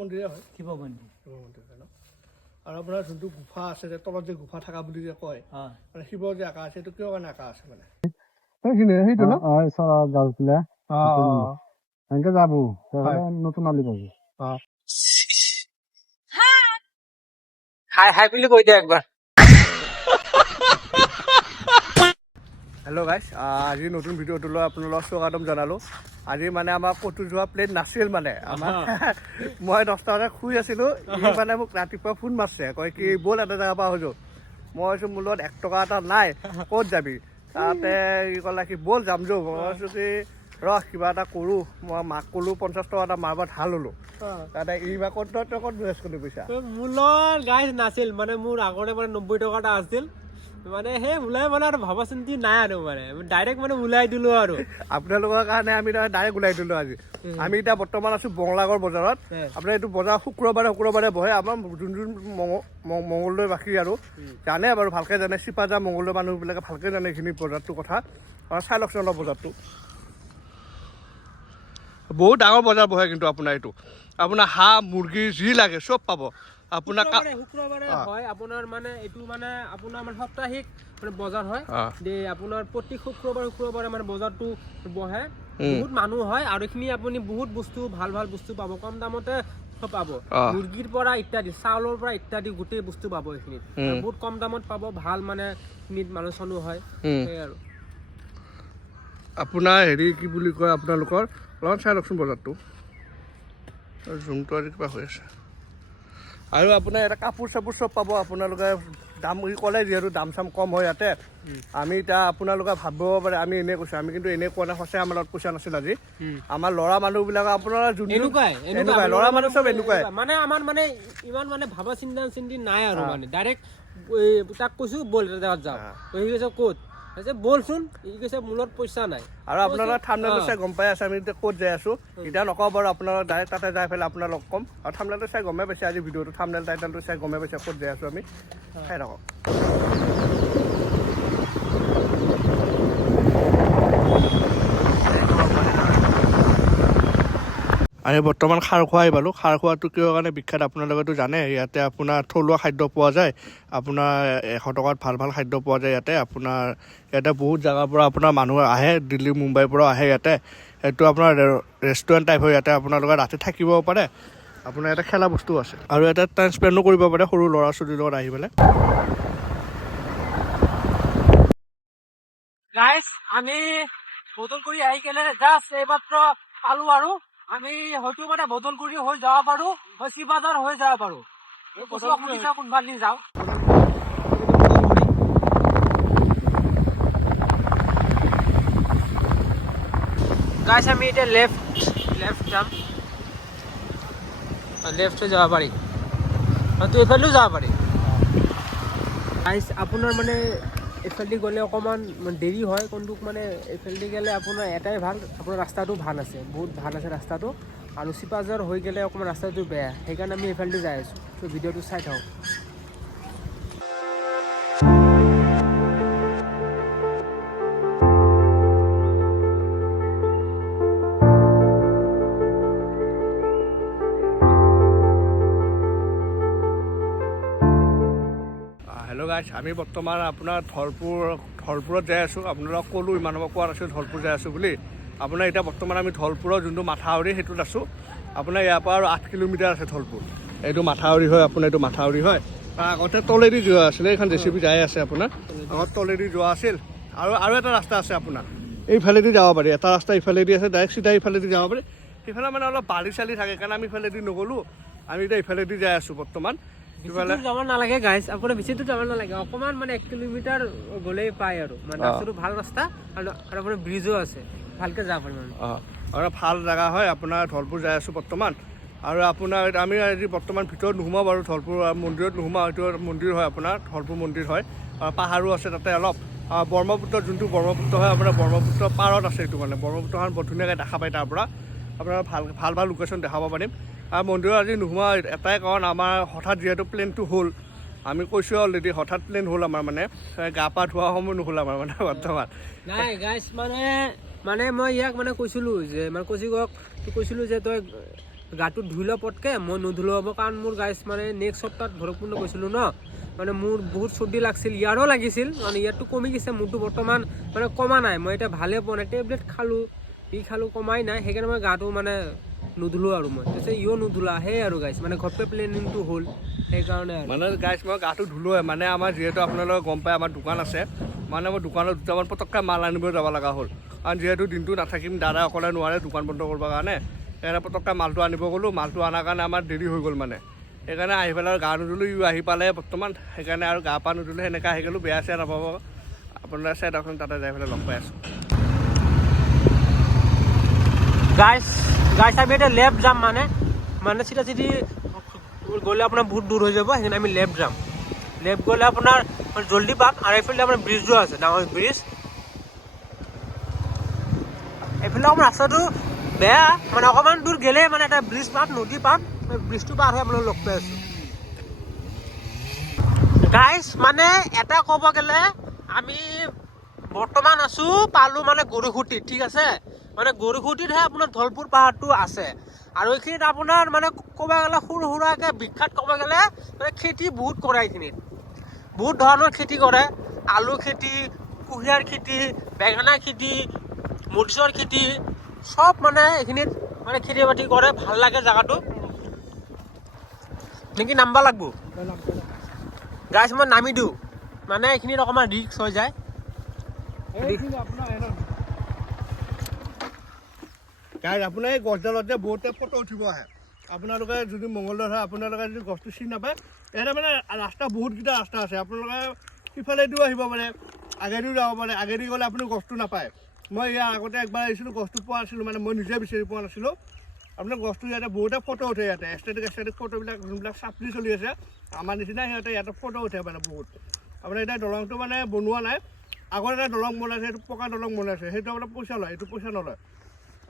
মন্দিৰে হয় শিৱ মন্দিৰ ন আৰু আপোনাৰ যোনটো গুফা আছে যে তলত যে গুফা থকা বুলি যে কয় মানে শিৱৰ যে আঁকা আছে এইটো কিয় কাৰণে আঁকা আছে মানে সেইটো ন যাওঁছিলে এনেকে যাব নতুন আলি পাব হাই হাই বুলি কৈ দিয়া একবাৰ হেল্ল' গাইছ আজি নতুন ভিডিঅ'টো লৈ আপোনালোকক স্বাগতম জনালোঁ আজি মানে আমাৰ ক'তো যোৱা প্লেন নাছিল মানে আমাৰ মই 10টা বজাত শুই আছিলোঁ ই মানে মোক ৰাতিপুৱা ফোন মাৰিছে কয় কি ব'ল এটা জেগাৰ পৰা হৈ যাওঁ মই কৈছোঁ মোৰ লগত 1 টকা এটা নাই ক'ত যাবি তাতে ই ক'লে কি ব'ল যাম যাওঁ মই কৈছোঁ কি ৰহ কিবা এটা কৰোঁ মই মাক ক'লোঁ 50 টকা এটা মাৰিব ধাৰ ল'লোঁ তাতে ই বা ক'ত ইনভেষ্ট কৰি পইচা মোৰ লগত গাইজ নাছিল মানে মোৰ আগতে মানে 90 টকা এটা আছিল মানে সেই ওলাই মানে আৰু ভাবা চিন্তি নাই আৰু মানে ডাইৰেক্ট মানে ওলাই দিলোঁ আৰু আপোনালোকৰ কাৰণে আমি ডাইৰেক্ট ওলাই দিলোঁ আজি আমি এতিয়া বৰ্তমান আছোঁ বঙলাগড় বজাৰত আপোনাৰ এইটো বজাৰ শুক্ৰবাৰে বহে আমাৰ যোন মংগলদৈ বাসী আৰু জানে বাৰু ভালকৈ জানে চিপাজা মংগলদৈ মানুহবিলাকে ভালকৈ জানে এইখিনি বজাৰটোৰ কথা চাই লওকচোন অলপ বজাৰটো বহুত ডাঙৰ বজাৰ বহে কিন্তু আপোনাৰ এইটো আপোনাৰ হাঁহ মুৰ্গী যি লাগে চব পাব আপোনাৰ শুক্ৰবাৰে হয় আপোনাৰ মানে এইটো মানে আপোনাৰ মানে সাপ্তাহিক মানে বজাৰ হয় দে আপোনাৰ প্ৰতি শুক্ৰবাৰে মানে বজাৰটো বহে বহুত মানুহ হয় আৰু এইখিনি আপুনি বহুত বস্তু ভাল বস্তু পাব কম দামতে পাব মুৰ্গীৰ পৰা ইত্যাদি চাউলৰ পৰা ইত্যাদি গোটেই বস্তু পাব এইখিনিত বহুত কম দামত পাব ভাল মানে এইখিনিত মানুহ চানুহ হয় সেই আৰু আপোনাৰ হেৰি কি বুলি কয় আপোনালোকৰ অলপ চাই লওকচোন বজাৰটো জুমটো আজি কিবা হৈ আছে আৰু আপোনাৰ এটা কাপোৰ চাপোৰ চব পাব আপোনালোকে দাম ক'লে যিহেতু দাম চাম কম হয় ইয়াতে আমি এতিয়া আপোনালোকে ভাবিব পাৰে আমি এনেই কৈছোঁ আমি কিন্তু এনেই কোৱা নাই সঁচাই আমাৰ লগত পইচা নাছিল আজি আমাৰ ল'ৰা মানুহবিলাক আপোনাৰ এনেকুৱাই ল'ৰা মানুহ চব এনেকুৱাই মানে আমাৰ মানে ইমান মানে ভাবা চিন্তি নাই আৰু মানে ডাইৰেক্ট তাক কৈছোঁ ব'ল জেগাত যাওঁ সি কৈছে ক'ত বলচোন ই কৈছে মোৰ লগত পইচা নাই আৰু আপোনালোকে থাম্বনেইলটো চাই গম পাই আছে আমি এতিয়া ক'ত যাই আছোঁ এতিয়া নকওঁ বাৰু আপোনালোক ডাইৰেক্ট তাতে যাই পেলাই আপোনালোক ক'ম আৰু থাম্বনেইলটো চাই গমেই পাইছে আজি ভিডিঅ'টো থাম্বনেইল টাইটেলটো চাই গমেই পাইছে ক'ত যাই আছোঁ আমি চাই থাকক আমি বৰ্তমান খাৰখোৱা আহি পালোঁ খাৰখোৱাটো কিয় কাৰণে বিখ্যাত আপোনালোকেতো জানে ইয়াতে আপোনাৰ থলুৱা খাদ্য পোৱা যায় আপোনাৰ 100 টকাত ভাল খাদ্য পোৱা যায় ইয়াতে আপোনাৰ ইয়াতে বহুত জেগাৰ পৰা আপোনাৰ মানুহ আহে দিল্লী মুম্বাইৰ পৰা আহে ইয়াতে এইটো আপোনাৰ ৰেষ্টুৰেণ্ট টাইপ হয় ইয়াতে আপোনালোকে ৰাতি থাকিব পাৰে আপোনাৰ ইয়াতে খেলা বস্তু আছে আৰু ইয়াতে টাইম স্পেণ্ডো কৰিব পাৰে সৰু ল'ৰা ছোৱালীৰ লগত আহি পেলাই গাইজ আমি বদল কৰি আহি কেনে জাষ্ট এইমাত্ৰ পালোঁ আৰু আমি হয়তো মানে বদল কৰি হৈ যাব পাৰোঁ হয় চিবাজাৰ হৈ যাব পাৰোঁ কোনফালে যাওঁ গাইজ আমি এতিয়া লেফ্ট যাম লেফ্ট হৈ যাব পাৰি হয়তো এইফালেও যাব পাৰি গাইজ আপোনাৰ মানে এইফালেদি গ'লে অকণমান দেৰি হয় কিন্তু মানে এইফালেদি গ'লে আপোনাৰ এটাই ভাল আপোনাৰ ৰাস্তাটো ভাল আছে বহুত ভাল আছে ৰাস্তাটো আৰু চিপাজাৰ হৈ গ'লে অকণমান ৰাস্তাটো বেয়া সেইকাৰণে আমি এইফালেদি যাই আছোঁ ত' ভিডিঅ'টো চাই থাকক হেল্ল' গাইছ আমি বৰ্তমান আপোনাৰ ধলপুৰত যাই আছোঁ আপোনালোকক ক'লোঁ ইমানৰ কোৱা নাছিলোঁ ধলপুৰ যাই আছোঁ বুলি আপোনাৰ এতিয়া বৰ্তমান আমি ধলপুৰৰ যোনটো মাথাউৰি সেইটোত আছোঁ আপোনাৰ ইয়াৰ পৰা আৰু 8 কিলোমিটাৰ আছে ধলপুৰ এইটো মাথাউৰি হয় আপোনাৰ এইটো মাথাউৰি হয় আগতে তলেদি যোৱা আছিলে এইখন জেচিবি যাই আছে আপোনাৰ আগত তলেদি যোৱা আছিল আৰু এটা ৰাস্তা আছে আপোনাৰ এইফালেদি যাব পাৰি এটা ৰাস্তা ইফালেদি আছে ডাইৰেক্ট চিধা ইফালেদি যাব পাৰি সেইফালে মানে অলপ বালি চালি থাকে কাৰণে আমি ইফালেদি নগ'লোঁ আমি এতিয়া ইফালেদি যাই আছোঁ বৰ্তমান যাব নালাগে গাইজ আপোনাৰ বেছি দূৰ যাব নালাগে অকণমান মানে 1 কিলোমিটাৰ গ'লেই পায় আৰু মানে ৰাস্তাটো ভাল ৰাস্তা আৰু আপোনাৰ ব্ৰিজো আছে ভালকৈ যাব পাৰি মানে আৰু ভাল জেগা হয় আপোনাৰ ধলপুৰ যাই আছোঁ বৰ্তমান আৰু আপোনাৰ আমি আজি বৰ্তমান ভিতৰত নোসোমাওঁ বাৰু ধলপুৰ মন্দিৰত নোসোমাওঁ এইটো মন্দিৰ হয় আপোনাৰ ধলপুৰ মন্দিৰ হয় আৰু পাহাৰো আছে তাতে অলপ ব্ৰহ্মপুত্ৰ যোনটো ব্ৰহ্মপুত্ৰ হয় আপোনাৰ ব্ৰহ্মপুত্ৰ পাৰত আছে এইটো মানে ব্ৰহ্মপুত্ৰখন বৰ ধুনীয়াকৈ দেখা পায় তাৰ পৰা আপোনাৰ ভাল লোকেশ্যন দেখাব পাৰিম আৰু মন্দিৰত আজি নোসোমোৱা এটাই কাৰণ আমাৰ হঠাৎ যিহেতু প্লেনটো হ'ল আমি কৈছোঁ অলৰেডি হঠাৎ প্লেন হ'ল আমাৰ মানে গা পা ধোৱা সময় নহ'ল আমাৰ মানে বৰ্তমান নাই গাইজ মানে মই ইয়াক মানে কৈছিলোঁ যে মানে কৈছিলোঁ যে তই গাটো ধুই লোৱা পটকে মই নুধুলো হ'ব কাৰণ মোৰ গাইছ মানে নেক্সট সপ্তাহত ভৈৰৱকুণ্ড গৈছিলোঁ ন মানে মোৰ বহুত চৰ্দি লাগিছিল ইয়াৰো লাগিছিল মানে ইয়াৰটো কমি গৈছে মোৰটো বৰ্তমান মানে কমা নাই মই এতিয়া ভালে পোৱা নাই টেবলেট খালোঁ খালোঁ কমাই নাই সেইকাৰণে মই গাটো মানে নুধুলো আৰু মই তাৰপিছত ইও নুধুলা সেই আৰু গাইছ মানে ঘপকে প্লেনিংটো হ'ল সেইকাৰণে আৰু মানে গাইছ মই গাটো ধুলোৱে মানে আমাৰ যিহেতু আপোনালোকে গম পায় আমাৰ দোকান আছে মানে মই দোকানত দুটামান পটককৈ মাল আনিব যাব লগা হ'ল কাৰণ যিহেতু দিনটো নাথাকিম দাদা অকলে নোৱাৰে দোকান বন্ধ কৰিবৰ কাৰণে সেইকাৰণে পটককৈ মালটো আনিব গ'লোঁ মালটো অনাৰ কাৰণে আমাৰ দেৰি হৈ গ'ল মানে সেইকাৰণে আহি পেলাই গা নুধুলো ইও আহি পালে বৰ্তমান সেইকাৰণে আৰু গা পা নুধুলো সেনেকৈ আহি গ'লোঁ বেয়া চেয়া নাপাব আপোনাৰ চাই দিয়কচোন তাতে যাই পেলাই লগ পাই আছোঁ গাইছ আমি এতিয়া লেফ্ট যাম মানে চিধা চিধি গ'লে আপোনাৰ বহুত দূৰ হৈ যাব সেইকাৰণে আমি লেফ্ট যাম লেফ্ট গ'লে আপোনাৰ জল্দি পাম আৰু এইফালে আপোনাৰ ব্ৰিজো আছে ডাঙৰ ব্ৰিজ এইফালে অকণমান ৰাস্তাটো বেয়া মানে অকণমান দূৰ গ'লে মানে এটা ব্ৰিজ পাম নদী পাম ব্ৰিজটো পাৰ হৈ আপোনালোক লগ পাই আছোঁ গাইছ মানে এটা ক'ব গ'লে আমি বৰ্তমান আছোঁ পালোঁ মানে গৰুসুটিত ঠিক আছে মানে গৰুসুটিতহে আপোনাৰ ধলপুৰ পাহাৰটো আছে আৰু এইখিনিত আপোনাৰ মানে ক'ব গ'লে সৰু সুৰাকৈ বিখ্যাত ক'ব গ'লে মানে খেতি বহুত কৰে এইখিনিত বহুত ধৰণৰ খেতি কৰে আলু খেতি কুঁহিয়াৰ খেতি বেঙেনা খেতি মৰিচৰ খেতি চব মানে এইখিনিত মানে খেতি বাতি কৰে ভাল লাগে জেগাটো নেকি নামিব লাগিব গাইছ মই নামি দিওঁ মানে এইখিনিত অকণমান ৰিস্ক হৈ যায় গাইজ আপোনাৰ এই গছডালত যে বহুতে ফটো উঠিব আহে আপোনালোকে যদি মংগলদৈ হয় আপোনালোকে যদি গছটো চিনি নাপায় ইয়াতে মানে ৰাস্তা বহুতকেইটা ৰাস্তা আছে আপোনালোকে সিফালেদিও আহিব পাৰে আগেদিও যাব পাৰে আগেদি গ'লে আপুনি গছটো নাপায় মই ইয়াৰ আগতে একবাৰ আহিছিলোঁ গছটো পোৱা নাছিলোঁ মানে মই নিজে বিচাৰি পোৱা নাছিলোঁ আপোনাৰ গছটো ইয়াতে বহুতে ফটো উঠে ইয়াতে এষ্টেটিক ফটোবিলাক যোনবিলাক চাপৰি চলি আছে আমাৰ নিচিনা সিহঁতে ইয়াতে ফটো উঠে মানে বহুত আপোনাৰ এতিয়া দলংটো মানে বনোৱা নাই আগত এটা দলং বনাইছে সেইটো পকা দলং বনাইছে সেইটো আপোনাৰ পইচা লয় এইটো পইচা নলয়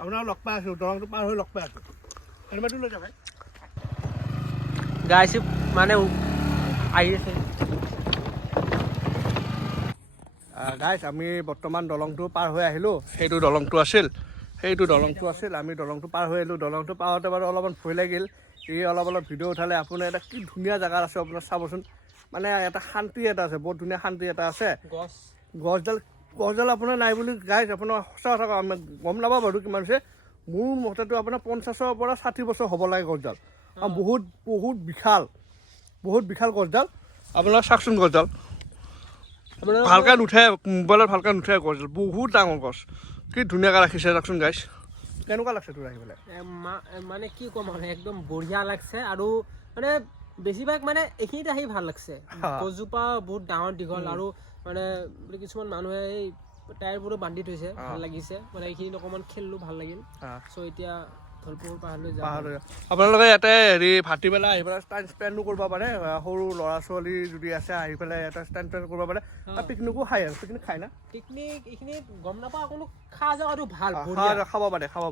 আপোনাৰ লগ পাই আছোঁ দলংটো পাৰ হৈ লগ পাই আছোঁ হেলমেটটো লৈ যাবে গাইছ মানে আহি আছে গাইছ আমি বৰ্তমান দলংটো পাৰ হৈ আহিলোঁ সেইটো দলংটো আছিল আমি দলংটো পাৰ হৈ আহিলোঁ দলংটো পাৰ হওঁতে বাৰু অলপমান ভয় লাগিল এই অলপ ভিডিঅ' উঠালে আপোনাৰ এটা কি ধুনীয়া জেগা আছে আপোনাৰ চাবচোন মানে এটা শান্তি এটা আছে বহুত ধুনীয়া শান্তি এটা আছে গছডাল আপোনাৰ নাই বুলি গাইছ আপোনাৰ সঁচা কথা আমি গম নাপাওঁ বাৰু কিমান হৈছে মোৰ মতেতো আপোনাৰ 50ৰ পৰা 60 বছৰ হ'ব লাগে গছডাল বহুত বহুত বিশাল গছডাল আপোনাৰ চাওকচোন গছডাল ভালকৈ নুঠে মোবাইলত ভালকৈ নুঠে গছডাল বহুত ডাঙৰ গছ কি ধুনীয়াকৈ ৰাখিছে চাওকচোন গাইছ কেনেকুৱা লাগছে তোৰ ৰাখি পেলাই মানে কি ক'ম মানে একদম বঢ়িয়া লাগছে আৰু মানে বেছিভাগ মানে এইখিনিত আহি ভাল লাগছে গছজোপা বহুত ডাঙৰ দীঘল আৰু মানে কিছুমান মানুহে এই টায়াৰবোৰো বান্ধি থৈছে ভাল লাগিছে মানে এইখিনিত অকণমান খেলিলোঁ ভাল লাগিল চ' এতিয়া ধলপুৰ পাহাৰলৈ যাম আপোনালোকে ইয়াতে হেৰি ভাটি পেলাই আহি পেলাই টাইম স্পেণ্ডো কৰিব পাৰে সৰু ল'ৰা ছোৱালী যদি আছে আহি পেলাই এটা টাইম স্পেণ্ড কৰিব পাৰে পিকনিকো খায় আৰু পিকনিক খায় না পিকনিক এইখিনিত গম নাপাওঁ কোনো খোৱা জেগাটো ভাল খাব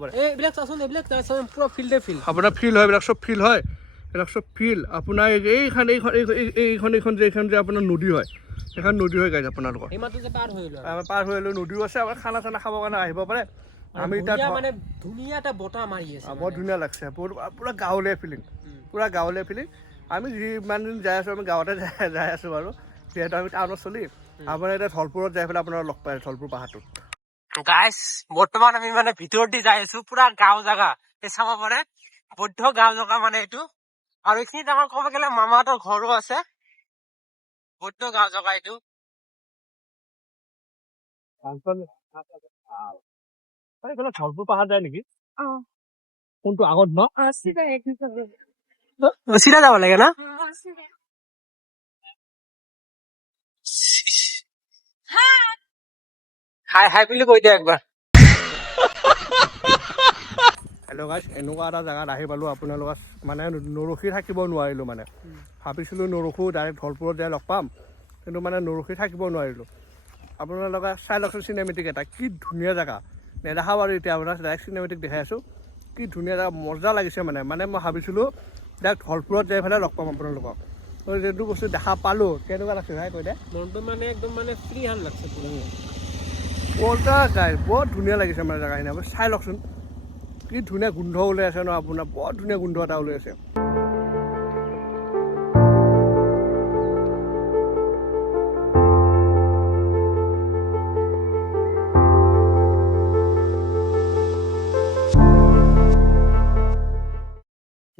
পাৰে এইবিলাক চাচোন এইবিলাক পুৰা ফিল্ডে ফিল্ড আপোনাৰ ফিল্ড হয় এইবিলাক চব ফিল্ড আপোনাৰ এইখন যে আপোনাৰ নদী হয় সেইখন নদী হৈ গাইছে আপোনালোকৰ পাৰ হৈ আহিলোঁ নদীও আছে আপোনাৰ খানা চানা খাবৰ কাৰণে আহিব পাৰে আমি এতিয়া মানে ধুনীয়া এটা বতাহ মাৰি আছে বৰ ধুনীয়া লাগছে পুৰা গাঁৱলীয়া ফিলিং আমি যিমান দিন যাই আছোঁ আমি গাঁৱতে যাই আছোঁ বাৰু যিহেতু আমি টাউনত চলি আপোনাৰ এতিয়া ধলপুৰত যাই পেলাই আপোনাৰ লগ পায় ধলপুৰ পাহাৰটোত গাইছ বৰ্তমান আমি মানে ভিতৰত দি যাই আছো পুৰা গাঁও জেগা এই চাব পাৰে বৌদ্ধ গাঁও জেগা মানে এইটো আৰু এইখিনিত আমাৰ ক'ব গ'লে মামাহঁতৰ ঘৰো আছে বৌদ্ধ গাঁও জেগা এইটো ধলপুৰ পাহাৰ যায় নেকি কোনটো আগত ন চিধা যাব লাগে না হাই বুলি কৈ দিয়া একবাৰ হেল্ল' গাইছ এনেকুৱা এটা জেগাত আহি পালোঁ আপোনালোকৰ মানে নৰখি থাকিব নোৱাৰিলোঁ মানে ভাবিছিলোঁ নৰখোঁ ডাইৰেক্ট ধলপুৰত যাই লগ পাম কিন্তু মানে নৰখি থাকিব নোৱাৰিলোঁ আপোনালোকে চাই লওকচোন চিনেমেটিক এটা কি ধুনীয়া জেগা নেদেখা বাৰু এতিয়া আপোনাৰ ডাইৰেক্ট চিনেমেটিক দেখাই আছোঁ কি ধুনীয়া জেগা মজা লাগিছে মানে মই ভাবিছিলোঁ ডাইৰেক্ট ধলপুৰত যাই পেলাই লগ পাম আপোনালোকক যিটো বস্তু দেখা পালোঁ কেনেকুৱা লাগছে ভাই কৈ দে মনটো মানে একদম মানে ফ্ৰী হান লাগছে বৰ ধুনীয়া লাগিছে মানে জেগাখিনি আপুনি চাই লওকচোন কি কি ধুনীয়া গোন্ধ ওলাই আছে ন আপোনাৰ, বৰ ধুনীয়া গোন্ধ এটা ওলাই আছে।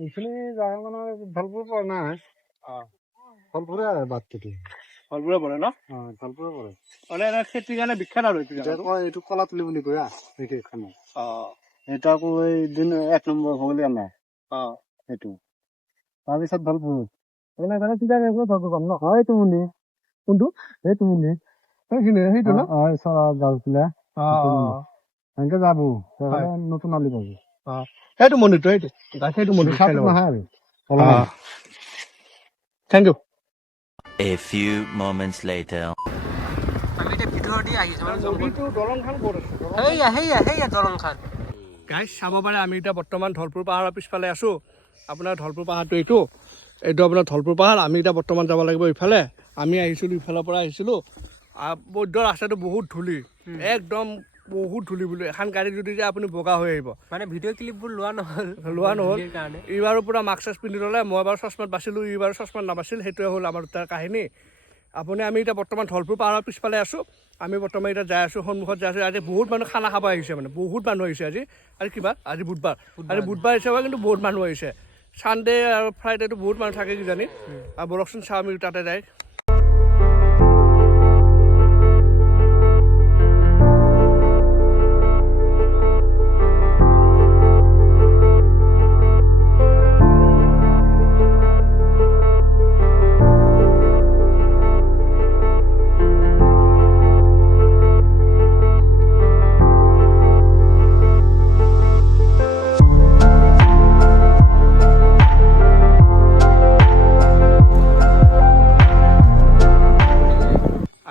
এইখিনি জাগা মানে ঢলপুৰ পৰা নাই, ঢলপুৰে বাটটো, ফলবোৰে পৰে ন, ঢলপুৰে পৰে। মানে এটা খেতিৰ কাৰণে বিখ্যাত আৰু এইটো কলাতলি বুলি কয় এইখন। অঁ এইটো আকৌ এই 1 নম্বৰ হ'বলে আমাৰ সেইটো। তাৰপিছত ঢলপুৰ ঢলপুৰ পাম ন। এইটো মুনি, কোনটো সেইটো মুনি, সেইখিনি সেইটো ন গাঁওখিলা এনেকে যাব নতুন আলি পাব। সেইটো মন্দিৰটো, সেইটো মন্দিৰ নহয় আৰু thank you. A few moments later. আমি এতিয়া ভিতৰত দি আহিছোঁ মানে দলংখন ক'ত আছে? সেইয়া দলংখন। গাইজ চাব পাৰে, আমি এতিয়া বৰ্তমান ঢলপুৰ পাহাৰৰ পিছফালে আছোঁ। আপোনাৰ ঢলপুৰ পাহাৰটো এইটো আপোনাৰ ঢলপুৰ পাহাৰ। আমি এতিয়া বৰ্তমান যাব লাগিব ইফালে। আমি আহিছিলোঁ ইফালৰ পৰা আহিছিলোঁ। বৈদ্য ৰাস্তাটো বহুত ধূলি, একদম বহুত ধূলি বুলি। এখন গাড়ী যদি যায় আপুনি বগা হৈ আহিব। মানে ভিডিঅ' ক্লিপবোৰ লোৱা নহ'ল কাৰণে এইবাৰো পূৰা মাস্ক চাস্ক পিন্ধি ল'লে। মই বাৰু চশমাত বাছিলোঁ, এইবাৰ চশমাত নাবাছিল। সেইটোৱে হ'ল আমাৰ দুটাৰ কাহিনী। আমি এতিয়া বৰ্তমান ঢলপুৰ পাহাৰৰ পিছফালে আছোঁ। আমি বৰ্তমান এতিয়া যাই আছোঁ, সন্মুখত যাই আছোঁ। আজি বহুত মানুহ খানা খাব আহিছে, মানে বহুত মানুহ আহিছে আজি। আৰু কিবা আজি বুধবাৰ হিচাপে কিন্তু বহুত মানুহ আহিছে। ছানডে আৰু ফ্ৰাইডেটো বহুত মানুহ থাকে কিজানি। আৰু বৰকচোন চাওঁ আমি তাতে যায়।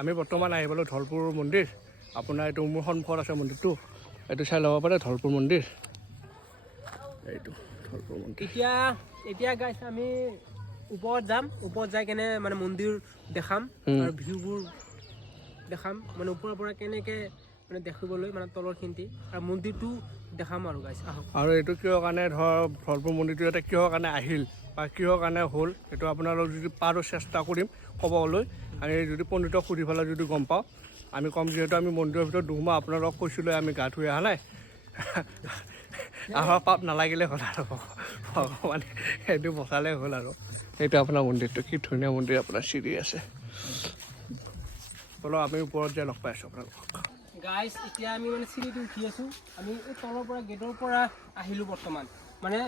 আমি বৰ্তমান আহি পালোঁ ঢলপুৰ মন্দিৰ। আপোনাৰ এইটো মোৰ সন্মুখত আছে মন্দিৰটো, এইটো চাই ল'ব পাৰে ঢলপুৰ মন্দিৰ। এইটো ঢলপুৰ মন্দিৰ। এতিয়া গাইছ আমি ওপৰত যাম, ওপৰত যাই কেনে মানে মন্দিৰ দেখাম আৰু ভিউবোৰ দেখাম, মানে ওপৰৰ পৰা কেনেকৈ মানে দেখিবলৈ মানে তলৰখিনি আৰু মন্দিৰটো দেখাম আৰু গাইছ আহক। আৰু এইটো কিহৰ কাৰণে ঢলপুৰ মন্দিৰটো ইয়াতে কিহৰ কাৰণে আহিল বা কিহৰ কাৰণে হ'ল, সেইটো আপোনালোক যদি পাৰোঁ চেষ্টা কৰিম ক'বলৈ। আমি যদি পণ্ডিতক সুধি পেলাই যদি গম পাওঁ আমি ক'ম, যিহেতু আমি মন্দিৰৰ ভিতৰত দুমাহ আপোনালোকক কৈছিলোঁ আমি গা ধুই অহা নাই। আমাৰ পাপ নালাগিলে হ'ল আৰু ভগৱানে সেইটো বচালে হ'ল আৰু। সেইটো আপোনাৰ মন্দিৰটো কি ধুনীয়া মন্দিৰ, আপোনাৰ চিৰি আছে। বলক আমি ওপৰত যাই লগ পাই আছোঁ আপোনালোকক। গাইছ এতিয়া আমি মানে চিৰিটো উঠি আছোঁ। আমি এই তলৰ পৰা গেটৰ পৰা আহিলোঁ বৰ্তমান। মানে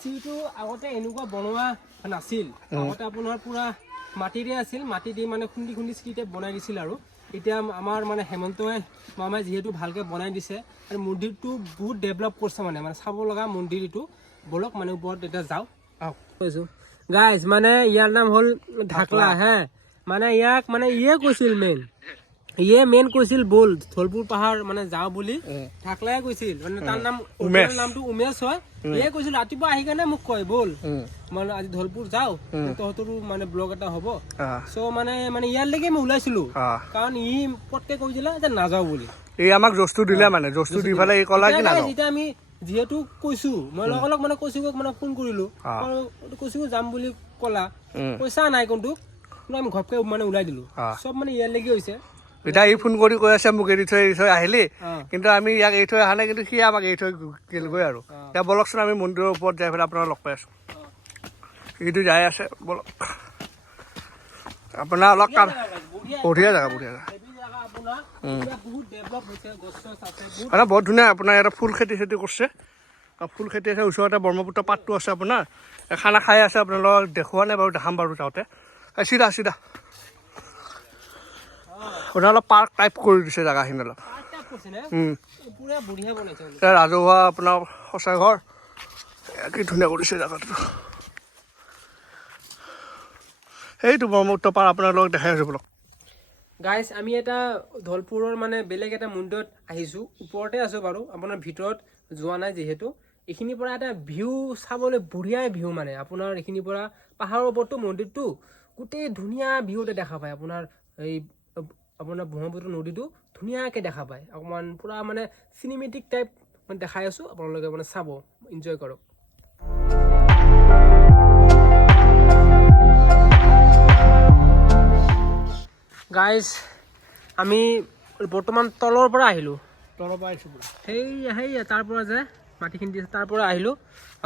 চিৰিটো আগতে এনেকুৱা বনোৱা নাছিল, আগতে আপোনাৰ পূৰা মাটিৰে আছিল, মাটি দি মানে খুন্দি চিৰিতে বনাই দিছিল। আৰু এতিয়া আমাৰ মানে হেমন্তই মামাই যিহেতু ভালকৈ বনাই দিছে আৰু মন্দিৰটো বহুত ডেভেলপ কৰিছে, মানে চাব লগা মন্দিৰ এইটো। বলক মানে ওপৰত এতিয়া যাওঁ আহক কৈছোঁ। গাইজ মানে ইয়াৰ নাম হ'ল ঢাকলা হে। মানে ইয়াক মানে কৈছিল মেইন কৈছিল বল ঢলপুৰ পাহাৰ মানে যাওঁ বুলি ঢাকলাই কৈছিল। মানে তাৰ নামটো উমেশ হয়। ইয়ে কৈছিল ৰাতিপুৱা আহি কেনে মোক কয় বল মানে আজি ঢলপুৰ যাওঁ, তহঁতৰো মানে ব্লগ এটা হ'ব। চ' মানে ইয়াৰলৈকে আমি ওলাইছিলোঁ, কাৰণ ই পটকে কৈ দিলে যে নাযাওঁ বুলি। এই আমাক জস্তু দিলে, মানে জস্তু দি পেলাই এই ক'লা কি নাযাওঁ। এতিয়া আমি যিহেতু কৈছোঁ, মই লগ মানে কৌশিকক মানে ফোন কৰিলোঁ, কৌশিক যাম বুলি ক'লা, পইচা নাই কিন্তু আমি ঘপকে মানে ওলাই দিলোঁ। চব মানে ইয়াৰলৈকে হৈছে। এতিয়া ই ফোন কৰি কৈ আছে মোক এৰি থৈ আহিলি, কিন্তু আমি ইয়াক এৰি থৈ অহা নাই, কিন্তু সি আমাক এৰি থৈ গ'লগৈ আৰু। এতিয়া বলকচোন আমি মন্দিৰৰ ওপৰত যাই পেলাই আপোনাক লগ পাই আছোঁ। ইটো যাই আছে, বলক। আপোনাৰ অলপ কাম বঢ়িয়া জেগা মানে বহুত ধুনীয়া। আপোনাৰ ইয়াতে ফুল খেতি কৰিছে, ফুল খেতি আছে। ওচৰতে ব্ৰহ্মপুত্ৰ পাতটো আছে। আপোনাৰ খানা খাই আছে, আপোনালোকক দেখুওৱা নাই বাৰু, দেখাম বাৰু যাওঁতে। চিধা আপোনাৰ অলপ পাৰ্ক টাইপ কৰি দিছে জেগাখিনি অলপ। ৰাজহুৱা আপোনাৰ সঁচাই ঘৰ, কি ধুনীয়া কৰিছে জেগাটো। সেইটো ব্ৰহ্মপুত্ৰ পাৰ আপোনালোকক দেখাই আছোঁ বলক। গাইজ আমি এটা ঢলপুৰৰ মানে বেলেগ এটা মন্দিৰত আহিছোঁ, ওপৰতে আছোঁ বাৰু, আপোনাৰ ভিতৰত যোৱা নাই যিহেতু। এইখিনিৰ পৰা এটা ভিউ চাবলৈ বঢ়িয়াই ভিউ, মানে আপোনাৰ এইখিনিৰ পৰা পাহাৰৰ ওপৰতো মন্দিৰটো গোটেই ধুনীয়া ভিউ এটা দেখা পায়। আপোনাৰ ব্ৰহ্মপুত্ৰ নদীটো ধুনীয়াকৈ দেখা পায়, অকণমান পূৰা মানে চিনেমেটিক টাইপ মানে দেখাই আছোঁ, আপোনালোকে মানে চাব, এনজয় কৰক। গাইজ আমি বৰ্তমান তলৰ পৰা আহিলোঁ, তলৰ পৰা আহিছোঁ পুৰা। সেই তাৰ পৰা যে মাটিখিনি দিছে তাৰ পৰা আহিলোঁ,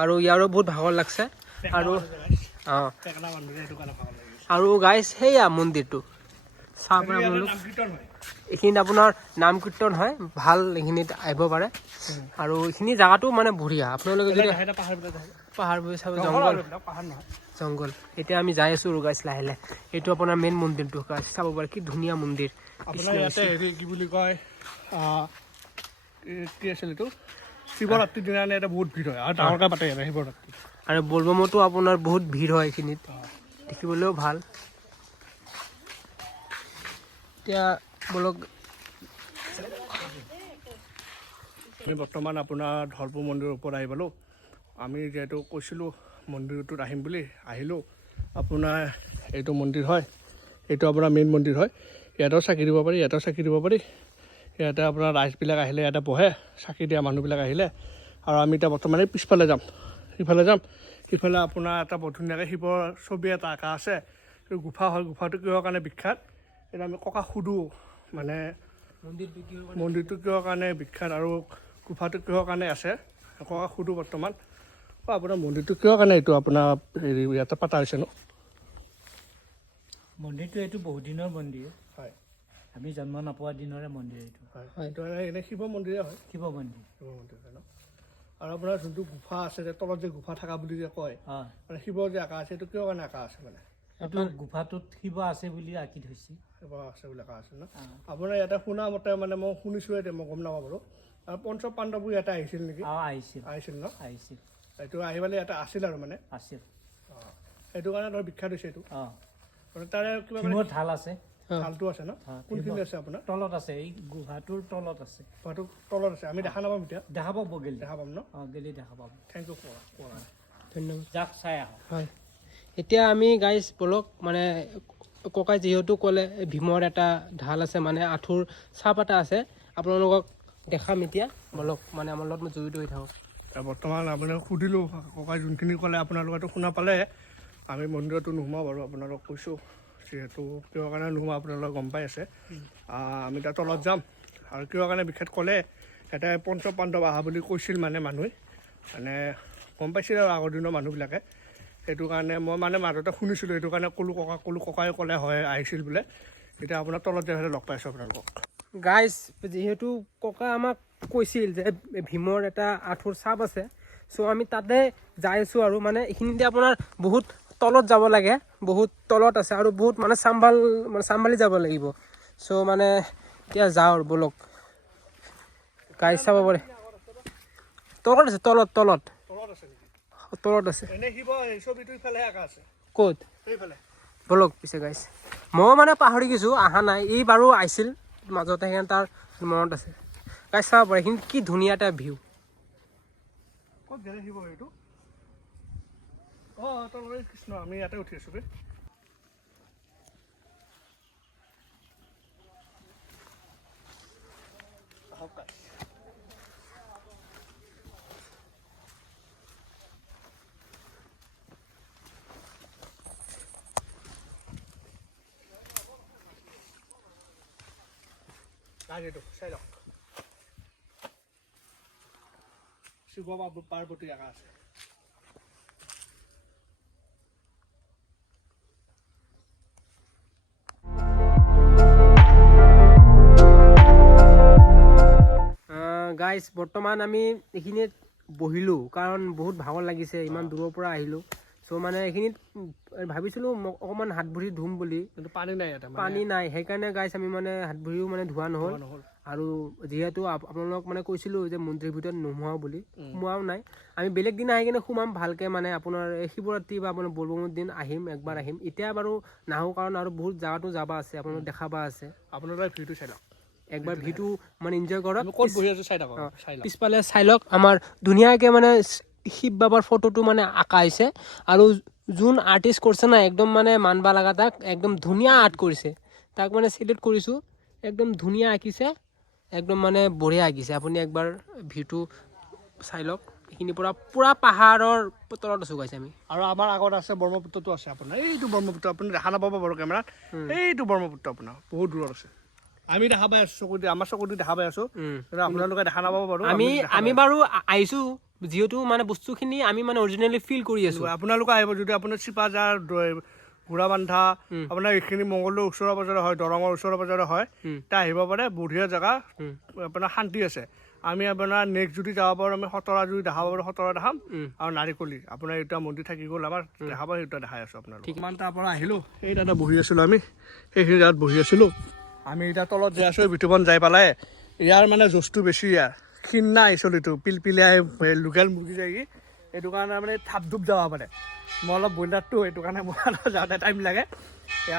আৰু ইয়াৰো বহুত ভাগৰ লাগছে। আৰু অঁ টেকেলা মানুহে সেইটো কাৰণে ভাল লাগিছে। আৰু গাইজ সেয়া মন্দিৰটো চাওক আপোনালোক, নাম কীৰ্তন হয়। এইখিনিত আপোনাৰ নাম কীৰ্তন হয়, ভাল এইখিনিত আহিব পাৰে। আৰু এইখিনি জেগাটো মানে বঢ়িয়া, আপোনালোকে যদি পাহাৰ বুলি চাব, জংঘল পাহাৰ নহয়। জংঘল। এতিয়া আমি যাই আছোঁ গাইজ লাহে লাহে, এইটো আপোনাৰ মেইন মন্দিৰটো গাইজ চাব পাৰে, কি ধুনীয়া মন্দিৰ। আপোনাৰ ইয়াতে হেৰি কি বুলি কয়, কি আছিল এইটো, শিৱৰাত্ৰিৰ দিনা ইয়াতে বহুত ভিৰ হয় আৰু ডাঙৰকৈ পাতে ইয়াতে শিৱৰাত্ৰি। আৰু বলবমতো আপোনাৰ বহুত ভিৰ হয় এইখিনিত, দেখিবলৈও ভাল। এতিয়া বলক আমি বৰ্তমান আপোনাৰ ধলপুৰ মন্দিৰৰ ওপৰত আহি পালোঁ। আমি যিহেতু কৈছিলোঁ মন্দিৰটোত আহিম বুলি, আহিলোঁ। আপোনাৰ এইটো মন্দিৰ হয়, এইটো আপোনাৰ মেইন মন্দিৰ হয়। ইয়াতেও চাকি দিব পাৰি, ইয়াতেও চাকি দিব পাৰি। ইয়াতে আপোনাৰ ৰাইজবিলাক আহিলে ইয়াতে বহে, চাকি দিয়া মানুহবিলাক আহিলে। আৰু আমি এতিয়া বৰ্তমান পিছফালে যাম, সিফালে যাম। সিফালে আপোনাৰ এটা বৰ ধুনীয়াকৈ শিৱৰ ছবি এটা আঁকা আছে, এইটো গুফা হয়। গুফাটো কিহৰ কাৰণে বিখ্যাত এতিয়া আমি ককাক সোধোঁ, মানে মন্দিৰটো কিহৰ কাৰণে বিখ্যাত আৰু গুফাটো কিহৰ কাৰণে আছে, ককাক সোধোঁ বৰ্তমান। আপোনাৰ মন্দিৰটো কিহৰ কাৰণে এইটো আপোনাৰ হেৰি ইয়াতে পতা হৈছে ন? মন্দিৰটো এইটো বহুত দিনৰ মন্দিৰ, হয় আমি জন্ম নোপোৱা দিনৰে মন্দিৰ এইটো। হয়, এইটো এনেই শিৱ মন্দিৰে হয়। শিৱ মন্দিৰ। শিৱ মন্দিৰ হয় ন? আৰু আপোনাৰ যোনটো গুফা আছে যে তলত যে গুফা থকা বুলি যে কয়, মানে শিৱৰ যে আঁকা আছে, এইটো কিহৰ কাৰণে আঁকা আছে মানে? এইটো গুফাটোত শিৱ আছে বুলি আঁকি থৈছে। শিৱ আছে বুলি আঁকা আছে ন? আপোনাৰ ইয়াতে শুনা মতে মানে মই শুনিছোঁ, এতিয়া মই গম নাপাওঁ বাৰু, আৰু পঞ্চ পাণ্ডৱবোৰ ইয়াতে আহিছিল নেকি? আহিছিল ন? আহিছিল। এইটো আহি পেলাই ইয়াতে আছিল আৰু মানে আছিল। অঁ, সেইটো কাৰণে ধৰ বিখ্যাত হৈছে এইটো। অঁ, তাৰে কিবা শিৱৰ ঢাল আছে, ঢালটো আছে ন? কোনখিনি আছে আপোনাৰ? তলত আছে, এই গুহাটোৰ তলত আছে। গুফাটো তলত আছে, আমি দেখা নাপাম এতিয়া? দেখা পাব গেলি, দেখা পাম ন? অঁ গেলি দেখা পাব। থেংক ইউ কোৱা। ধন্যবাদ। যাক চাই আহক। হয়, এতিয়া আমি গাইজ বলক, মানে ককাই যিহেতু ক'লে ভীমৰ এটা ঢাল আছে, মানে আঁঠুৰ চাপ এটা আছে, আপোনালোকক দেখাম এতিয়া। বলক, মানে আমাৰ লগত জড়িত হৈ থাকক। বৰ্তমান আপোনাক সুধিলোঁ, ককাই যোনখিনি ক'লে আপোনালোকেতো শুনা পালে। আমি মন্দিৰতো নোসোমাওঁ বাৰু, আপোনালোকক কৈছোঁ যিহেতু কিহৰ কাৰণে নোসোমাওঁ আপোনালোকে গম পাই আছে। আমি তাত তলত যাম, আৰু কিহৰ কাৰণে বিশেষ ক'লে এটা পঞ্চ পাণ্ডৱ অহা বুলি কৈছিল মানে মানুহে, মানে গম পাইছিল আৰু আগৰ দিনৰ মানুহবিলাকে। সেইটো কাৰণে মই মানে মাজতে শুনিছিলোঁ, সেইটো কাৰণে ককাই ক'লে হয় আহিছিল বোলে। এতিয়া আপোনাৰ তলত যাই লগ পাইছোঁ আপোনালোকক। গাইজ যিহেতু ককা আমাক কৈছিল যে ভীমৰ এটা আঁঠুৰ চাপ আছে, চ' আমি তাতে যাই আছোঁ। আৰু মানে এইখিনিতে আপোনাৰ বহুত তলত যাব লাগে, বহুত তলত আছে, আৰু বহুত মানে চাম্ভালি যাব লাগিব। চ' মানে এতিয়া যাওঁ আৰু বলক, গাইজ চাব পাৰে। তলত আছে, তলত তলত আছে নেকি? তলত আছে। এনেই শিৱ ছবিটো ইফালেহে আঁকা আছে। ক'ত? সেইফালে। বলক পিছে গাইজ, মই মানে পাহৰি গৈছোঁ, অহা নাই। ই বাৰু আহিছিল মাজতে, সেইকাৰণে তাৰ মনত আছে। গাইজ চাব পাৰে, এইখিনি কি ধুনীয়া এটা ভিউ। ক'ত গেলে শিৱ এইটো? অঁ, তলত কৃষ্ণ, আমি ইয়াতে উঠি আছোঁ বে। এইটো চাই লওক, শিৱ পাৰ্বতী আঁকা আছে। গাইজ বৰ্তমান আমি এইখিনিত বহিলোঁ, কাৰণ বহুত ভাগৰ লাগিছে, ইমান দূৰৰ পৰা আহিলোঁ। চ' মানে এইখিনিত ভাবিছিলোঁ অকণমান হাত ভৰি ধুম বুলি, কিন্তু পানী নাই ইয়াতে, পানী নাই। সেইকাৰণে গাইজ আমি মানে হাত ভৰিও মানে ধোৱা নহ'ল। আৰু যিহেতু আপোনালোকক মানে কৈছিলোঁ যে মন্দিৰৰ ভিতৰত নোসোমাওঁ বুলি, সোমোৱাও নাই। আমি বেলেগ দিন আহি কিনে সোমাম ভালকৈ, মানে আপোনাৰ শিৱৰাত্ৰি বা আপোনাৰ বলবমৰ দিন আহিম, একবাৰ আহিম। এতিয়া বাৰু নাহোঁ, কাৰণ আৰু বহুত জাগাতো যাবা আছে, আপোনালোক দেখাবা আছে। আপোনালোকে ভিউটো চাই লওক, একবাৰ ভিউটো মানে এনজয় কৰক। ক'ত বহি আছোঁ চাই লওক, পিছফালে চাই লওক, আমাৰ ধুনীয়াকৈ মানে শিৱ বাবাৰ ফটোটো মানে আঁকা হৈছে। আৰু যোন আৰ্টিষ্ট কৰিছে না, একদম মানে মানবা লগা, তাক একদম ধুনীয়া আৰ্ট কৰিছে, তাক মানে চেলিউট কৰিছোঁ। একদম ধুনীয়া আঁকিছে, একদম মানে বঢ়িয়া আঁকিছে। আপুনি একবাৰ ভিউটো চাই লওক এইখিনি পুৰা পাহাৰৰ তলত আছোঁ গাইছ আমি আৰু আমাৰ আগত আছে ব্ৰহ্মপুত্ৰটো আছে আপোনাৰ এইটো ব্ৰহ্মপুত্ৰ আপুনি দেখা নাপাব বাৰু কেমেৰাত এইটো ব্ৰহ্মপুত্ৰ আপোনাৰ বহুত দূৰত আছে আমি দেখা পাই আছোঁ চকুদি আমাৰ চকুদি দেখা পাই আছোঁ কিন্তু আপোনালোকে দেখা নাপাব বাৰু আমি বাৰু আহিছোঁ যিহেতু মানে বস্তুখিনি আমি মানে অৰিজিনেলি ফিল কৰি আছোঁ আপোনালোকে আহিব যদি আপোনাৰ চিপাজাৰ ঘোঁৰাবান্ধা আপোনাৰ এইখিনি মংগলদৈৰ ওচৰে পাজৰে হয় দৰঙৰ ওচৰে পাজৰে হয় তাত আহিব পাৰে বঢ়িয়া জেগা আপোনাৰ শান্তি আছে আমি আপোনাৰ নেক্সট যদি যাব পাৰোঁ আমি খতৰা যদি দেখাব পাৰোঁ খতৰা দেখাম আৰু নাৰিকলি আপোনাৰ এটা মন্দিৰ থাকি গ'ল আমাৰ দেখাব সেইটা দেখাই আছোঁ আপোনালোক ইমান তাৰ পৰা আহিলোঁ সেই তাতে বহি আছিলোঁ আমি সেইখিনি জেগাত বহি আছিলোঁ আমি এতিয়া তলত যাই আছোঁ বিতুপন যাই পেলাই ইয়াৰ মানে জোচটো বেছি ইয়াৰ ক্ষীণা আহিছিলোঁ পিলপিলিয়াই লোকেল মুৰ্গী যায় কি এইটো কাৰণে মানে থাপ ধুপ যাব পাৰে মই অলপ ব্ৰইলাৰটো সেইটো কাৰণে মই যাওঁতে টাইম লাগে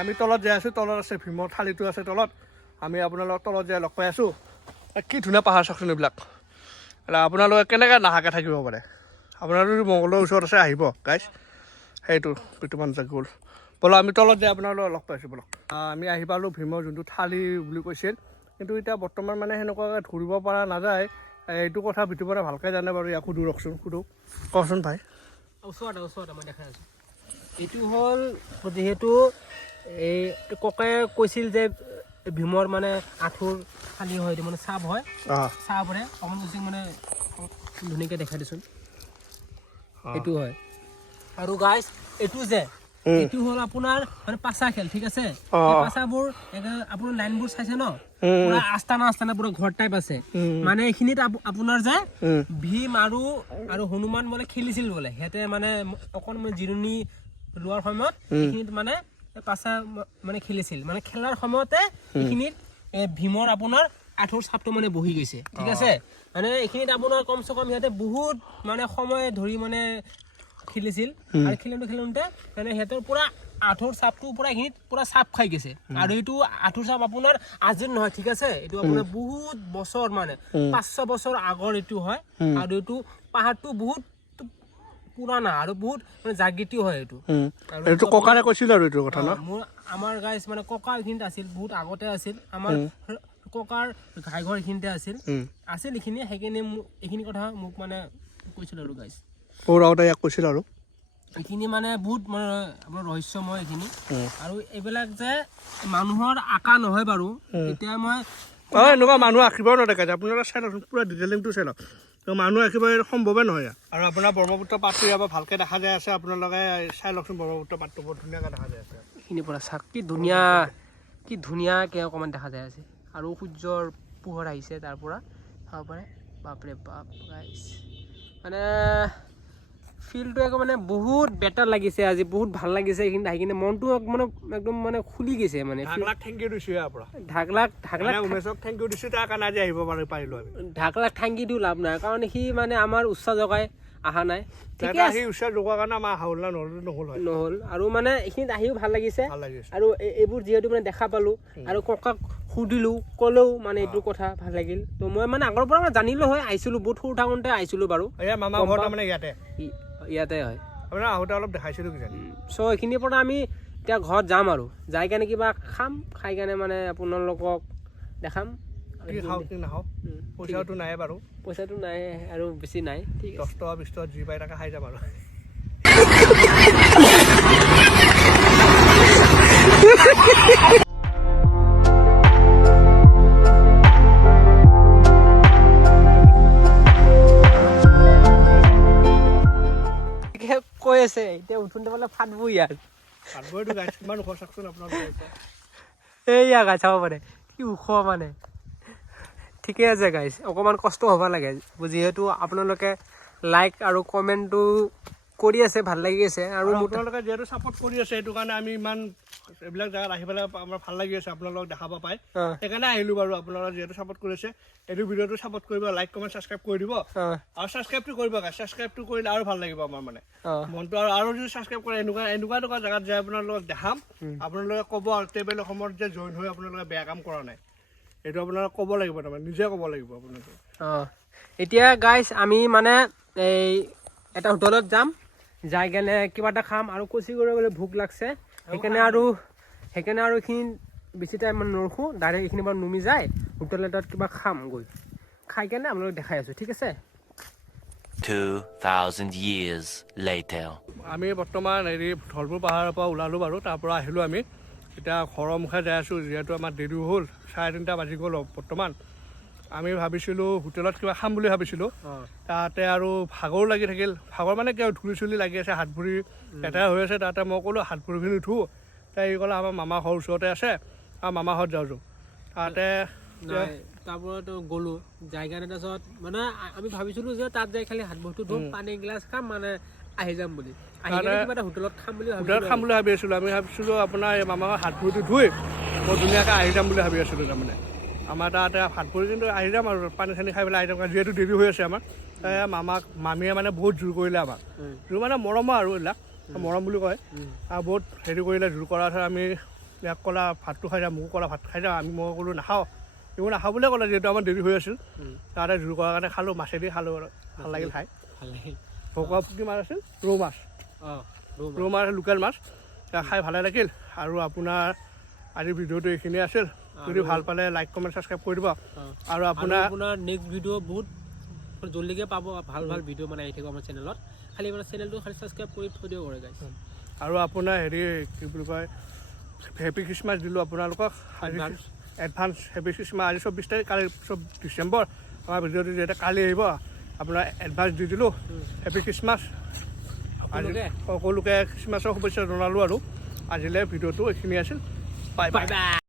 আমি তলত যাই আছোঁ তলত আছে ভীমৰ থালিটো আছে তলত আমি আপোনালোকক তলত যাই লগ পাই আছোঁ কি ধুনীয়া পাহাৰ চাওকচোন এইবিলাক আপোনালোকে কেনেকৈ নাহাকৈ থাকিব পাৰে আপোনালোকে মংগলৰ ওচৰত আছে আহিব গাইজ সেইটো বিতুপন গ'ল ব'লক আমি তলত যাই আপোনালোকক লগ পাইছোঁ ব'লক আমি আহি পালোঁ ভীমৰ যোনটো থালি বুলি কৈছিল কিন্তু এতিয়া বৰ্তমান মানে সেনেকুৱাকৈ ধৰিব পৰা নাযায় এইটো কথা বিতুপনে ভালকৈ জানে বাৰু ইয়াক সুধো ৰখচোন কওকচোন ভাই ওচৰতে মই দেখাই আছোঁ এইটো হ'ল যিহেতু এই ককায়ে কৈছিল যে ভীমৰ মানে আঁঠুৰ খালী হয় এইটো মানে চাপ হয় চাপ পৰে অকণ বেছি মানে ধুনীয়াকৈ দেখাই দিছোন এইটো হয় আৰু গাইজ এইটো যে এইটো হ'ল আপোনাৰ মানে পাচা খেল ঠিক আছে পাচাবোৰ আপোনাৰ লাইনবোৰ চাইছে ন পুৰা আস্তানা পুৰা ঘৰ টাইপ আছে মানে এইখিনিত আপোনাৰ যে ভীম আৰু হনুমান বোলে খেলিছিল বোলে সিহঁতে মানে অকণ জিৰণি লোৱাৰ সময়ত এইখিনিত মানে পাচা মানে খেলিছিল মানে খেলাৰ সময়তে এইখিনিত ভীমৰ আপোনাৰ আঁঠুৰ চাপটো মানে বহি গৈছে ঠিক আছে মানে এইখিনিত আপোনাৰ কমচে কম সিহঁতে বহুত মানে সময় ধৰি মানে খেলিছিল আৰু খেলোঁতে মানে সিহঁতৰ পুৰা আঁঠুৰ চাপটো পুৰা এইখিনিত পুৰা চাপ খাই গৈছে আৰু এইটো আঁঠুৰ চাপ আপোনাৰ আজিৰ নহয় ঠিক আছে এইটো আপোনাৰ বহুত বছৰ মানে 500 বছৰ আগৰ এইটো হয় আৰু এইটো পাহাৰটো বহুত পুৰাণা আৰু বহুত মানে জাগৃতিও হয় এইটো ককাৰে কৈছিল আৰু এইটো কথা ন মোৰ আমাৰ গাইজ মানে ককা এইখিনিত আছিল বহুত আগতে আছিল আমাৰ ককাৰ ঘাইঘৰ এইখিনিতে আছিল এইখিনি সেইখিনি এইখিনি কথা মোক মানে কৈছিল আৰু গাইজ সৰু আগতে ইয়াক কৈছিল আৰু এইখিনি মানে বহুত মানে আপোনাৰ ৰহস্যময় এইখিনি আৰু এইবিলাক যে মানুহৰ আঁকা নহয় বাৰু এতিয়া মই এনেকুৱা মানুহ আঁকিব নেদেখা যায় আপোনালোকে চাই লওকচোন পুৰা ডিটেইলিংটো চাই লওক মানুহ আঁকিব সম্ভৱে নহয় আৰু আপোনাৰ ব্ৰহ্মপুত্ৰ পাতটো ইয়াৰ পৰা ভালকৈ দেখা যায় আছে আপোনালোকে চাই লওকচোন ব্ৰহ্মপুত্ৰ পাতটো বহুত ধুনীয়াকৈ দেখা যায় আছে এইখিনিৰ পৰা চাওক কি ধুনীয়াকৈ অকণমান দেখা যায় আছে আৰু সূৰ্যৰ পোহৰ আহিছে তাৰ পৰা চাব পাৰে বাপৰে বাপ গাইছ মানে ফিলটো একদম মানে বহুত বেটাৰ লাগিছে আজি বহুত ভাল লাগিছে এইখিনি আহি কিনে মনটো মানে একদম মানে খুলি গৈছে মানে ঢাকলাক থেংক ইউ দিছোঁ ইয়াৰ পৰা ঢাকলাক উমেশক থেংক ইউ দিছোঁ তাৰ কাৰণে আজি আহিব পাৰিলোঁ আমি ঢাকলাক থেংক ইউ দিওঁ লাভ নাই কাৰণ সি মানে আমাৰ উৎসাহ জগাই অহা নাই ঠিকে আছে সি উৎসাহ জগোৱাৰ কাৰণে আমাৰ হাউলা নহ'ল আৰু মানে এইখিনিত আহিও ভাল লাগিছে আৰু এইবোৰ যিহেতু মানে দেখা পালোঁ আৰু ককাক সুধিলোঁ ক'লেও মানে এইটো কথা ভাল লাগিল তো মই মানে আগৰ পৰা মানে জানিলোঁ হয় আহিছিলোঁ বহুত সৰু থাকোঁতে আহিছিলোঁ বাৰু মামা ঘৰ তাৰমানে ইয়াতে হয় আপোনাৰ আহোঁতে অলপ দেখাইছিলোঁ কিজানি চ' এইখিনিৰ পৰা আমি এতিয়া ঘৰত যাম আৰু যাই কেনে কিবা খাম খাই কেনে মানে আপোনালোকক দেখাম কি খাওঁ কি নাখাওঁ পইচাটো নাই বাৰু পইচাটো নাই আৰু বেছি নাই ঠিক 10 টকা 20 টকা যি পাই তাকে খাই যাম আৰু কৈ আছে এতিয়া উঠোঁতে বোলে ফাটবো ইয়াত ফাটবইটো গাইছ কিমান ওখ চাওকচোন আপোনালোকে এইয়া গাই চাব পাৰে কি ওখ মানে ঠিকে আছে গাইছ অকণমান কষ্ট হ'ব লাগে যিহেতু আপোনালোকে লাইক আৰু কমেণ্টটো কৰি আছে ভাল লাগি আছে আৰু আপোনালোকে যিহেতু ছাপোৰ্ট কৰি আছে সেইটো কাৰণে আমি ইমান এইবিলাক জেগাত আহি পেলাই আমাৰ ভাল লাগি আছে আপোনালোকক দেখাব পাই সেইকাৰণে আহিলোঁ বাৰু আপোনালোকে যিহেতু ছাপোৰ্ট কৰি আছে এইটো ভিডিঅ'টো ছাপোৰ্ট কৰিব লাইক কমেণ্ট ছাবস্ক্ৰাইব কৰি দিব আৰু ছাবস্ক্ৰাইবটো কৰিব ছাবস্ক্ৰাইবটো কৰিলে আৰু ভাল লাগিব আমাৰ মানে মনটো আৰু যদি ছাবস্ক্ৰাইব কৰে এনেকুৱা জেগাত যায় আপোনালোকক দেখাম আপোনালোকে ক'ব আৰু ট্ৰেভেল অসমত যে জইন হৈ আপোনালোকে বেয়া কাম কৰা নাই এইটো আপোনালোকে ক'ব লাগিব তাৰমানে নিজে ক'ব লাগিব আপোনালোকে এতিয়া গাইছ আমি মানে এই এটা হোটেলত যাম যাই কেনে কিবা এটা খাম আৰু কচি কৰিবলৈ ভোক লাগছে সেইকাৰণে আৰু এইখিনি বেছি টাইম মানে নৰখোঁ ডাইৰেক্ট এইখিনি বাৰু নুমি যায় হোটেল এটাত কিবা খাম গৈ খাই কেনে আপোনালোক দেখাই আছোঁ ঠিক আছে 2,000 years later. আমি বৰ্তমান হেৰি ধলপুৰ পাহাৰৰ পৰা ওলালোঁ বাৰু তাৰ পৰা আহিলোঁ আমি এতিয়া ঘৰৰ মুখে যাই আছোঁ যিহেতু আমাৰ দেৰি হ'ল 3:30 বাজি গ'ল বৰ্তমান আমি ভাবিছিলোঁ হোটেলত কিবা খাম বুলি ভাবিছিলোঁ তাতে আৰু ভাগৰো লাগি থাকিল ভাগৰ মানে কি ধূলি চুলি লাগি আছে হাত ভৰি এটাই হৈ আছে তাতে মই ক'লোঁ হাত ভৰিখিনি উঠোঁ তাই ক'লে আমাৰ মামা ঘৰ ওচৰতে আছে আৰু মামা ঘৰত যাওঁ তাতে তাৰপৰাতো গ'লো যাই কাৰণে তাৰপিছত মানে আমি ভাবিছিলোঁ যে তাত যাই খালি হাত ভৰিটো ধুম পানী এগিলাচ খাম মানে আহি যাম বুলি কিবা এটা হোটেলত খাম বুলি ভাবি আছিলোঁ আমি ভাবিছিলোঁ আপোনাৰ এই মামাৰ হাত ভৰিটো ধুই মই ধুনীয়াকৈ আহি যাম বুলি ভাবি আছিলোঁ তাৰমানে আমাৰ তাতে হাত ভৰি কিন্তু আহি যাম আৰু পানী চানী খাই পেলাই আহি যাম যিহেতু দেৰি হৈ আছে আমাৰ মামীয়ে মানে বহুত জোৰ কৰিলে আমাক জোৰ মানে মৰমৰ আৰু এইবিলাক মৰম বুলি কয় আৰু বহুত হেৰি কৰিলে জোৰ কৰাৰ পিছত আমি ইয়াক ক'লা ভাতটো খাই যাম মোকো ক'লা ভাত খাই যাম মই ক'লোঁ নাখাওঁ এইবোৰ নাখাওঁ বুলিয়ে ক'লে যিহেতু আমাৰ দেৰি হৈ আছিল তাতে জোৰ কৰাৰ কাৰণে খালোঁ মাছেদি খালোঁ আৰু ভাল লাগিল খাই ভকুৱা পুঠি মাছ আছিল ৰৌ মাছ লোকেল মাছ খাই ভালে লাগিল আৰু আপোনাৰ আজিৰ ভিডিঅ'টো এইখিনিয়ে আছিল যদি ভাল পালে লাইক কমেণ্ট ছাবস্ক্ৰাইব কৰি দিব আৰু আপোনাৰ নেক্সট ভিডিঅ' বহুত জল্দিকৈ পাব ভাল ভাল ভিডিঅ' মানে আহি থাকিব আমাৰ চেনেলত খালি মানে চেনেলটো খালি ছাবস্ক্ৰাইব কৰি থৈ দিব পাৰে গাইছ আৰু আপোনাৰ হেৰি কি বুলি কয় হেপী খ্ৰীষ্টমাছ দিলোঁ আপোনালোকক এডভান্স হেপী খ্ৰীষ্টমাছ আজি 24 তাৰিখ কালি 24 ডিচেম্বৰ আমাৰ ভিডিঅ'টো যিহেতু কালি আহিব আপোনাৰ এডভান্স দি দিলোঁ হেপী খ্ৰীষ্টমাছ সকলোকে খ্ৰীষ্টমাছৰ শুভেচ্ছা জনালোঁ আৰু আজিলৈ ভিডিঅ'টো এইখিনি আছিল বাই বাই